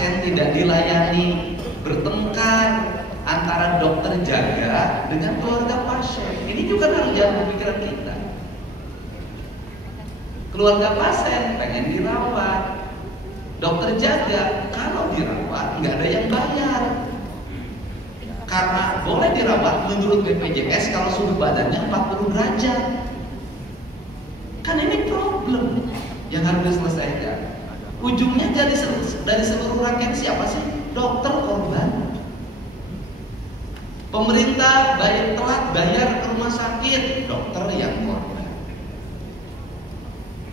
pasien tidak dilayani, bertengkar antara dokter jaga dengan keluarga pasien. Ini juga harus jadi pikiran kita. Keluarga pasien pengen dirawat, dokter jaga kalau dirawat nggak ada yang bayar. Karena boleh dirawat menurut BPJS kalau suhu badannya 40 derajat. Kan ini problem yang harus diselesaikan. Ujungnya dari seluruh rangkaian siapa sih? Dokter korban. Pemerintah telat bayar ke rumah sakit, dokter yang korban.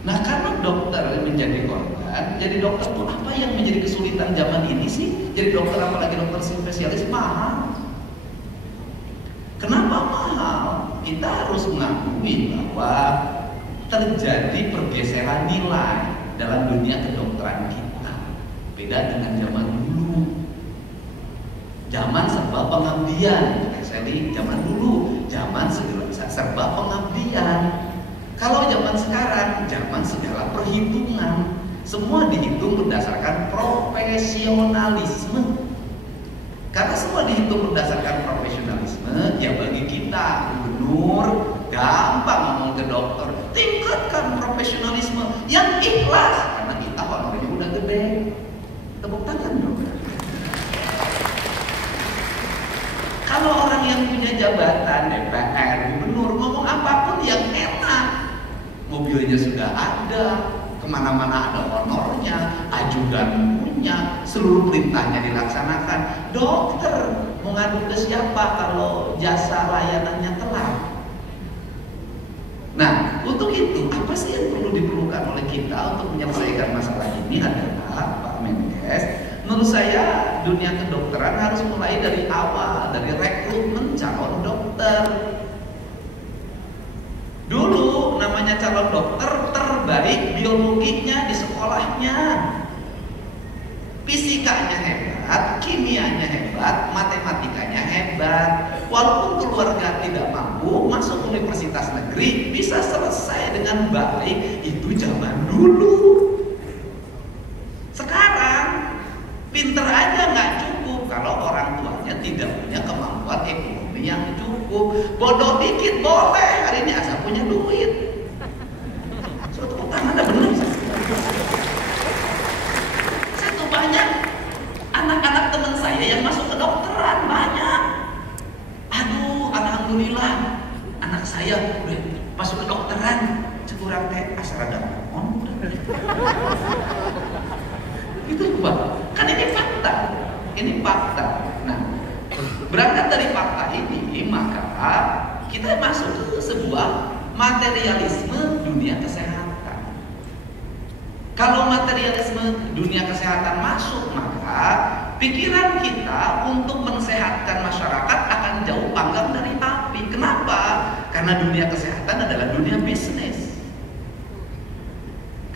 Nah, karena dokter menjadi korban, jadi dokter pun apa yang menjadi kesulitan zaman ini sih? Jadi dokter, apalagi dokter spesialis, mahal. Kenapa mahal? Kita harus mengakui bahwa terjadi pergeseran nilai dalam dunia kedokteran kita. Beda dengan zaman dulu. Zaman serba pengabdian. Saya lihat zaman dulu, zaman serba pengabdian. Kalau zaman sekarang, zaman segala perhitungan. Semua dihitung berdasarkan profesionalisme. Karena semua dihitung berdasarkan profesionalisme, ya bagi kita gubernur gampang ngomong ke dokter, tingkatkan profesionalisme yang ikhlas karena kita honornya udah gede. Tepuk tangan dong. Kalau orang yang punya jabatan DPR, gubernur, ngomong apapun yang enak, mobilnya sudah ada, kemana-mana ada honornya, ajudan punya, seluruh perintahnya dilaksanakan. Dokter mau ngadu ke siapa kalau jasa layanannya telat? Nah, untuk itu apa sih yang perlu diperlukan oleh kita untuk menyelesaikan masalah ini adalah Pak Menkes. Menurut saya dunia kedokteran harus mulai dari awal, dari rekrutmen calon dokter. Dulu namanya calon dokter terbaik biologinya di sekolahnya, fisikanya hebat, kimianya hebat, matematikanya hebat. Walaupun keluarga tidak mampu masuk universitas negeri, bisa selesai dengan baik. Itu zaman dulu. Sekarang pinter aja nggak cukup kalau orang tuanya tidak punya kemampuan ekonomi yang cukup. Bodoh dikit boleh, hari ini asal punya duit. Suatu tangan ada benar. Saya tuh banyak anak-anak teman saya yang masuk kedokteran, banyak. Aduh, alhamdulillah anak saya udah masuk kedokteran. Cekurang teh asal ada ngomong. Itu Pak. Kan ini fakta. Ini fakta. Nah, berangkat dari fakta ini, maka kita masuk ke sebuah materialisme dunia kesehatan. Kalau materialisme dunia kesehatan masuk, maka pikiran kita untuk mensehatkan masyarakat akan jauh panggang dari api. Kenapa? Karena dunia kesehatan adalah dunia bisnis.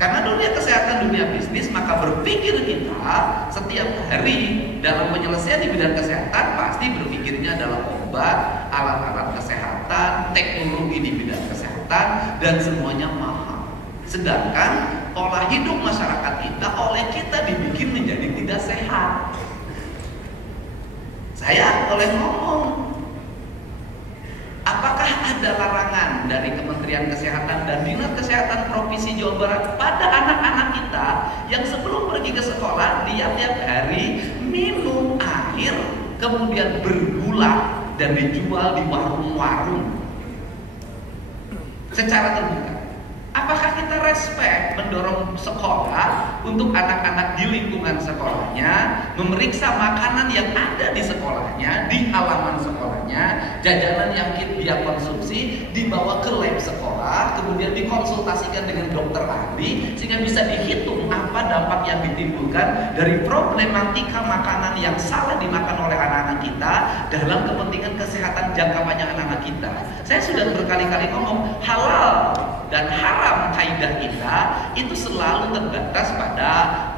Karena dunia kesehatan, dunia bisnis, maka berpikir kita setiap hari dalam penyelesaian di bidang kesehatan pasti berpikirnya adalah obat, alat-alat kesehatan, teknologi di bidang kesehatan, dan semuanya mahal. Sedangkan pola hidup masyarakat kita oleh kita dibikin menjadi tidak sehat. Saya boleh ngomong, apakah ada larangan dari Kementerian Kesehatan dan Dinas Kesehatan Provinsi Jawa Barat pada anak-anak kita yang sebelum pergi ke sekolah dia tiap hari minum air kemudian bergula dan dijual di warung-warung secara terbuka? Apakah kita respect mendorong sekolah untuk anak-anak di lingkungan sekolahnya memeriksa makanan yang ada di sekolahnya, di halaman sekolahnya, jajanan yang dia konsumsi dibawa ke lab sekolah, kemudian dikonsultasikan dengan dokter ahli sehingga bisa dihitung apa dampak yang ditimbulkan dari problematika makanan yang salah dimakan oleh anak-anak kita dalam kepentingan kesehatan jangka panjang anak-anak kita. Saya sudah berkali-kali ngomong, halal dan haram kaidah kita itu selalu terbatas pada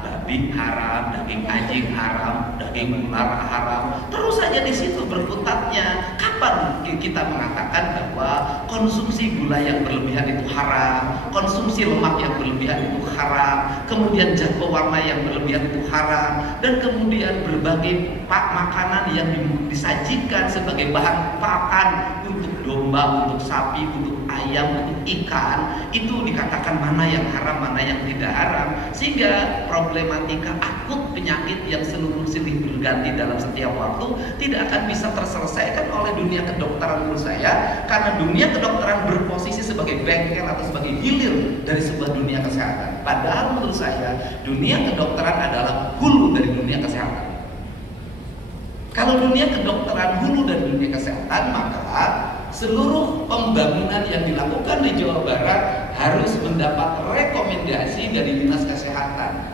babi haram, daging anjing haram, daging ular haram. Terus saja di situ berkutatnya. Kapan kita mengatakan bahwa konsumsi gula yang berlebihan itu haram, konsumsi lemak yang berlebihan itu haram, kemudian zat pewarna yang berlebihan itu haram, dan kemudian berbagai makanan yang disajikan sebagai bahan pakan untuk domba, untuk sapi, untuk ayam, untuk ikan, itu dikatakan mana yang haram, mana yang tidak haram, sehingga problematika akut penyakit yang seluruh silih berganti dalam setiap waktu tidak akan bisa terselesaikan oleh dunia kedokteran menurut saya, karena dunia kedokteran berposisi sebagai bengkel atau sebagai hilir dari sebuah dunia kesehatan. Padahal menurut saya dunia kedokteran adalah hulu dari dunia kesehatan. Kalau dunia kedokteran hulu dari dunia kesehatan, maka seluruh pembangunan yang dilakukan di Jawa Barat harus mendapat rekomendasi dari Dinas Kesehatan.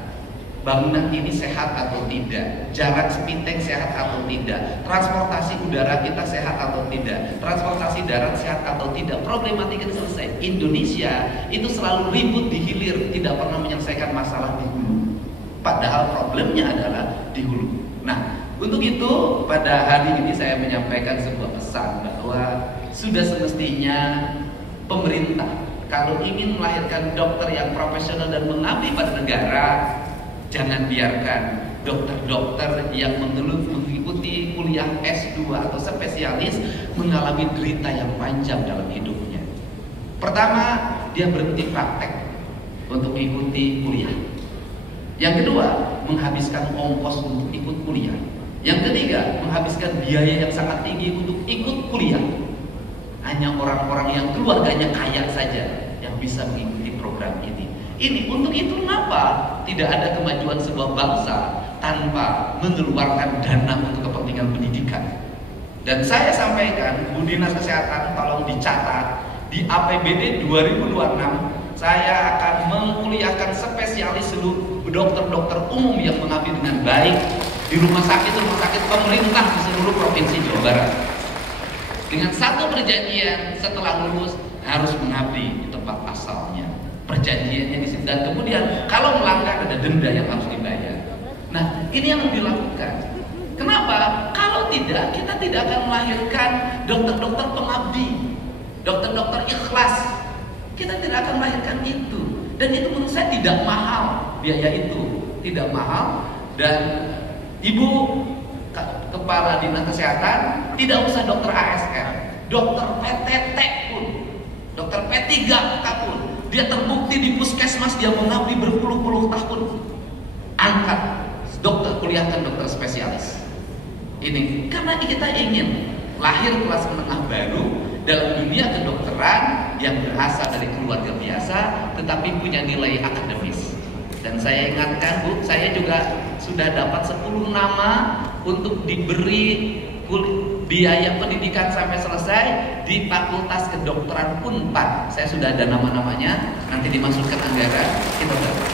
Bangunan ini sehat atau tidak, jarak sepiteng sehat atau tidak, transportasi udara kita sehat atau tidak, transportasi darat sehat atau tidak, problematika itu selesai. Indonesia itu selalu ribut di hilir, tidak pernah menyelesaikan masalah di hulu. Padahal problemnya adalah di hulu. Nah, untuk itu pada hari ini saya menyampaikan sebuah pesan bahwa sudah semestinya pemerintah kalau ingin melahirkan dokter yang profesional dan mengabdi pada negara, jangan biarkan dokter-dokter yang mengikuti kuliah S2 atau spesialis mengalami derita yang panjang dalam hidupnya. Pertama, dia berhenti praktek untuk mengikuti kuliah. Yang kedua, menghabiskan ongkos untuk ikut kuliah. Yang ketiga, menghabiskan biaya yang sangat tinggi untuk ikut kuliah. Hanya orang-orang yang keluarganya kaya saja yang bisa mengikuti program ini. Ini untuk itu kenapa tidak ada kemajuan sebuah bangsa tanpa mengeluarkan dana untuk kepentingan pendidikan. Dan saya sampaikan, Bu Dinas Kesehatan tolong dicatat di APBD 2026 saya akan mengkuliahkan spesialis seluruh dokter-dokter umum yang mengabdi dengan baik di rumah sakit pemerintah di seluruh provinsi Jawa Barat. Dengan satu perjanjian, setelah lulus harus mengabdi di tempat asalnya. Perjanjiannya di situ, dan kemudian kalau melanggar ada denda yang harus dibayar. Nah, ini yang dilakukan. Kenapa? Kalau tidak, kita tidak akan melahirkan dokter-dokter pengabdi, dokter-dokter ikhlas. Kita tidak akan melahirkan itu. Dan itu menurut saya tidak mahal, biaya itu tidak mahal. Dan Ibu Kepala Dinas Kesehatan tidak usah dokter ASR, dokter PTT pun, dokter P3K pun, dia terbukti di puskesmas dia mengabdi berpuluh-puluh tahun. Angkat dokter, kuliahkan dokter spesialis. Ini karena kita ingin lahir kelas menengah baru dalam dunia kedokteran yang berasal dari keluarga biasa tetapi punya nilai akademis. Dan saya ingatkan, Bu, saya juga sudah dapat 10 nama untuk diberi biaya pendidikan sampai selesai di Fakultas Kedokteran Unpad. Saya sudah ada nama-namanya, nanti dimasukkan anggaran, kita dapat.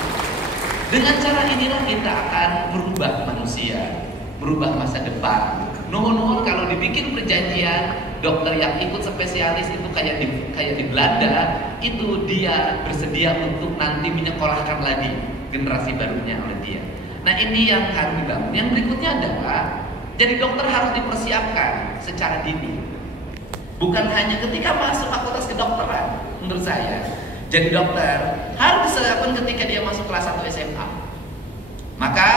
Dengan cara inilah kita akan merubah manusia, merubah masa depan. Nuhun-nuhun kalau dibikin perjanjian, dokter yang ikut spesialis itu kayak di Belanda, itu dia bersedia untuk nanti menyekolahkan lagi generasi barunya oleh dia. Nah, ini yang harus dibangun. Yang berikutnya adalah jadi dokter harus dipersiapkan secara dini. Bukan hanya ketika masuk fakultas kedokteran, menurut saya. Jadi dokter harus disiapkan ketika dia masuk kelas 1 SMA. Maka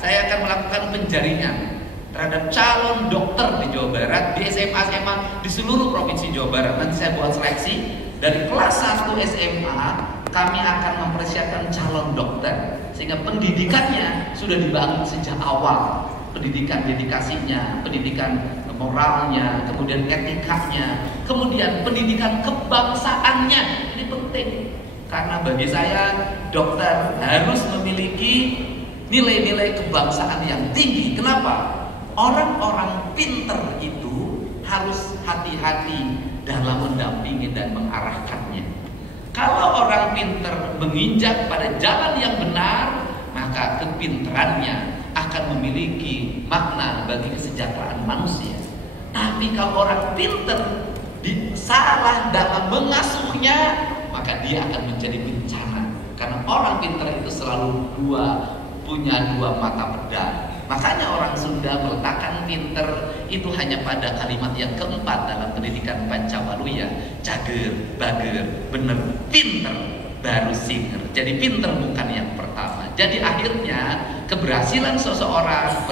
saya akan melakukan penjaringan terhadap calon dokter di Jawa Barat, di SMA di seluruh provinsi Jawa Barat. Nanti saya buat seleksi dari kelas 1 SMA. Kami akan mempersiapkan calon dokter sehingga pendidikannya sudah dibangun sejak awal. Pendidikan dedikasinya, pendidikan moralnya, kemudian etikanya, kemudian pendidikan kebangsaannya. Ini penting karena bagi saya dokter harus memiliki nilai-nilai kebangsaan yang tinggi. Kenapa? Orang-orang pinter itu harus hati-hati dalam mendampingi dan mengarahkannya. Kalau orang pinter menginjak pada jalan yang benar, maka kepinterannya akan memiliki makna bagi kesejahteraan manusia. Tapi kalau orang pinter salah dalam mengasuhnya, maka dia akan menjadi bencana. Karena orang pinter itu selalu punya dua mata pedang. Makanya orang Sunda meletakkan pinter itu hanya pada kalimat yang keempat dalam pendidikan Pancawaluya. Cager, bager, bener, pinter, baru singer. Jadi pinter bukan yang pertama. Jadi akhirnya keberhasilan seseorang